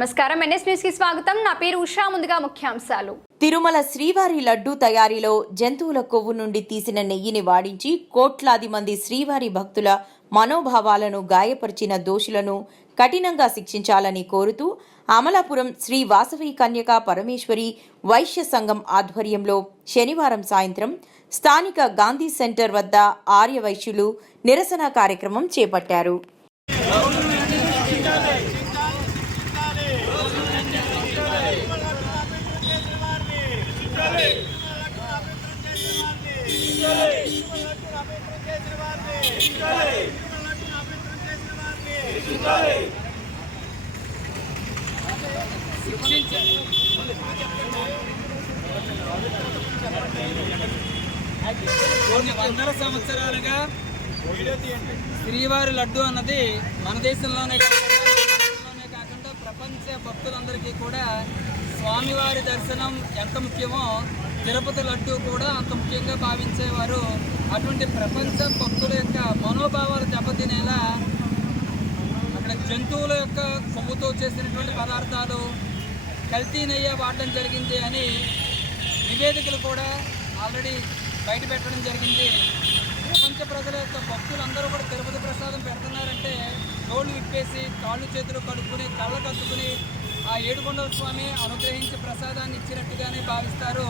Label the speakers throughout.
Speaker 1: నమస్కారం. ఎన్ఎస్ న్యూస్కి స్వాగతం. నా పేరు ఉషా. ముందుగా ముఖ్యాంశాలు.
Speaker 2: తిరుమల శ్రీవారి లడ్డూ తయారీలో జంతువుల కొవ్వు నుండి తీసిన నెయ్యిని వాడించి కోట్లాది మంది శ్రీవారి భక్తుల మనోభావాలను గాయపరిచిన దోషులను కఠినంగా శిక్షించాలని కోరుతూ అమలాపురం శ్రీ వాసవి కన్యకా పరమేశ్వరి వైశ్య సంఘం ఆధ్వర్యంలో శనివారం సాయంత్రం స్థానిక గాంధీ సెంటర్ వద్ద ఆర్యవైశ్యులు నిరసన కార్యక్రమం చేపట్టారు.
Speaker 3: కొన్ని వందల సంవత్సరాలుగా శ్రీవారి లడ్డు అన్నది మన దేశంలోనే కాకుండా మన దేశంలోనే కాకుండా ప్రపంచ భక్తులందరికీ కూడా స్వామివారి దర్శనం ఎంత ముఖ్యమో తిరుపతి లడ్డు కూడా అంత ముఖ్యంగా భావించేవారు. అటువంటి ప్రపంచ భక్తుల యొక్క మనోభావాలు దెబ్బతినేలా అక్కడ జంతువుల యొక్క కొవ్వుతో చేసినటువంటి పదార్థాలు కల్తీనయ్య వాడడం జరిగింది అని నివేదికలు కూడా ఆల్రెడీ బయట పెట్టడం జరిగింది. ప్రపంచ ప్రజల యొక్క భక్తులందరూ కూడా తిరుపతి ప్రసాదం పెడుతున్నారంటే తోళ్ళు విప్పేసి కాళ్ళు చేతులు కడుక్కుని కళ్ళ కత్తుకుని ఆ ఏడుకొండల స్వామి అనుగ్రహించి ప్రసాదాన్ని ఇచ్చినట్టుగానే భావిస్తారు.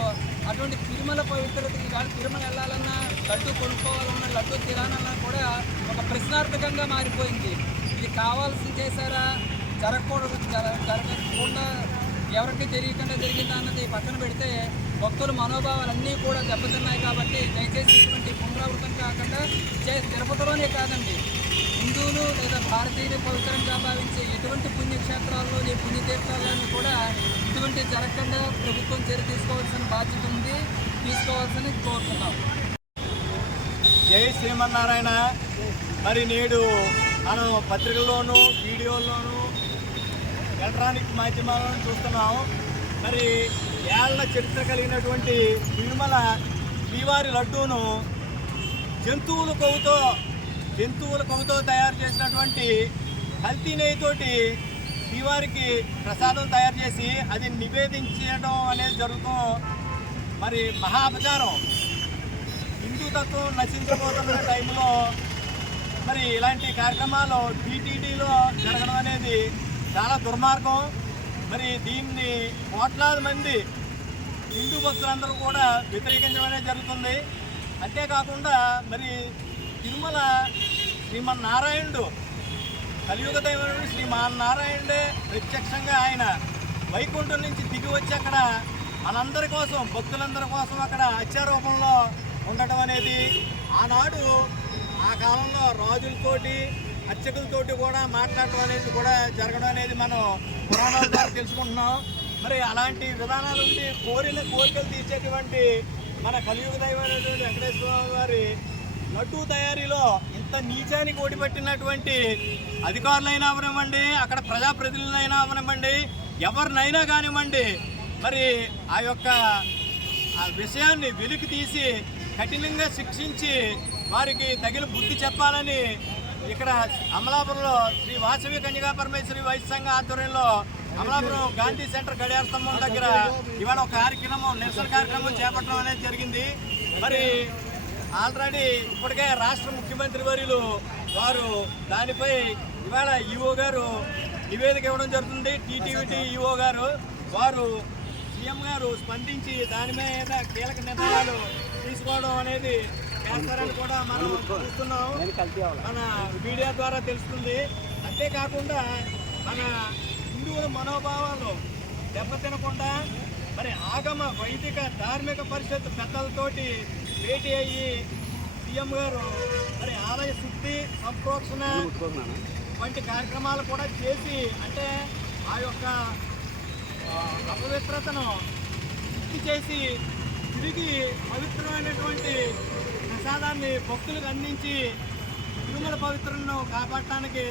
Speaker 3: అటువంటి తిరుమల పవిత్రత ఈవేళ తిరుమల వెళ్ళాలన్నా లడ్డు కొనుక్కోవాలన్నా లడ్డు తినాలన్నా కూడా ఒక ప్రశ్నార్థకంగా మారిపోయింది. ఇది కావాల్సి చేశారా? జరగకూడదు జరగకుండా ఎవరికి తెలియకుండా జరిగిందా అన్నది పక్కన పెడితే భక్తుల మనోభావాలన్నీ కూడా దెబ్బతిన్నాయి కాబట్టి దయచేసి ఇటువంటి పునరావృతం కాకుండా చే- తిరుపతిలోనే కాదండి. హిందువులు లేదా భారతీయులు పవిత్రంగా భావించే ఎటువంటి పుణ్యక్షేత్రాల్లోని పుణ్యతీర్థాలను కూడా ఇటువంటి జరగకుండా ప్రభుత్వం చర్య తీసుకోవాల్సిన బాధ్యత ఉంది. తీసుకోవాల్సిన కోరుతున్నాం.
Speaker 4: జై శ్రీమన్నారాయణ. మరి నేడు మనం పత్రికల్లోనూ వీడియోల్లోనూ ఎలక్ట్రానిక్ మాధ్యమాలను చూస్తున్నాం. మరి ఏళ్ళ చరిత్ర కలిగినటువంటి తిరుమల శ్రీవారి లడ్డూను జంతువుల కొవ్వుతో జంతువుల కొవ్వుతో తయారు చేసినటువంటి కల్తీ నెయ్యితోటి శ్రీవారికి ప్రసాదం తయారు చేసి అది నివేదించడం అనేది జరుగుతూ మరి మహా అపచారం. హిందూ తత్వం నశించబోతున్న టైంలో మరి ఇలాంటి కార్యక్రమాలు టీటీడీలో జరగడం అనేది చాలా దుర్మార్గం. మరి దీన్ని కోట్లాది మంది హిందూ భక్తులందరూ కూడా వ్యతిరేకించడం అనేది జరుగుతుంది. అంతేకాకుండా మరి తిరుమల శ్రీమన్నారాయణుడు కలియుగ దైవముడు శ్రీ నారాయణుడే ప్రత్యక్షంగా ఆయన వైకుంఠం నుంచి దిగి వచ్చి అక్కడ మనందరి కోసం భక్తులందరి కోసం అక్కడ అత్యారూపంలో ఉండటం అనేది ఆనాడు ఆ కాలంలో రాజులతోటి అర్చకులతోటి కూడా మాట్లాడటం అనేది కూడా జరగడం అనేది మనం పురాణాల ద్వారా తెలుసుకుంటున్నాం. మరి అలాంటి విధానాలు ఉండి కోరిన కోరికలు తీర్చేటువంటి మన కలియుగ దైవమైనటువంటి వెంకటేశ్వర స్వామి వారి లడ్డూ తయారీలో ఇంత నీచానికి ఓడిపెట్టినటువంటి అధికారులైనా అవనివ్వండి అక్కడ ప్రజాప్రతినిధులైనా అవనివ్వండి ఎవరినైనా కానివ్వండి మరి ఆ యొక్క ఆ విషయాన్ని వెలికి తీసి కఠినంగా శిక్షించి వారికి తగిన బుద్ధి చెప్పాలని ఇక్కడ అమలాపురంలో శ్రీ వాసవి కన్యగా పరమేశ్వరి వైశ్య సంఘ ఆధ్వర్యంలో అమలాపురం గాంధీ సెంటర్ గడియార స్తంభం దగ్గర ఇవాళ ఒక కార్యక్రమం నిరసన కార్యక్రమం చేపట్టడం అనేది జరిగింది. మరి ఆల్రెడీ ఇప్పటికే రాష్ట్ర ముఖ్యమంత్రి వర్యులు వారు దానిపై ఇవాళ ఈఓ గారు నివేదిక ఇవ్వడం జరుగుతుంది. టీటీవీటీ ఈఓ గారు వారు సీఎం గారు స్పందించి దాని మీద కీలక నిర్ణయాలు తీసుకోవడం అనేది చేస్తారని కూడా మనం చూస్తున్నాం. మన మీడియా ద్వారా తెలుస్తుంది. అంతేకాకుండా మన హిందువుల మనోభావాలు దెబ్బతినకుండా మరి ఆగమ వైదిక ధార్మిక పరిషత్ పెద్దలతోటి భేటీ అయ్యి సీఎం గారు మరి ఆలయ శుద్ధి సంప్రోక్షణ వంటి కార్యక్రమాలు కూడా చేసి అంటే ఆ యొక్క అపవిత్రతను శుద్ధి చేసి తిరిగి పవిత్రమైనటువంటి ప్రసాదాన్ని భక్తులకు అందించి తిరుమల పవిత్రను కాపాడటానికి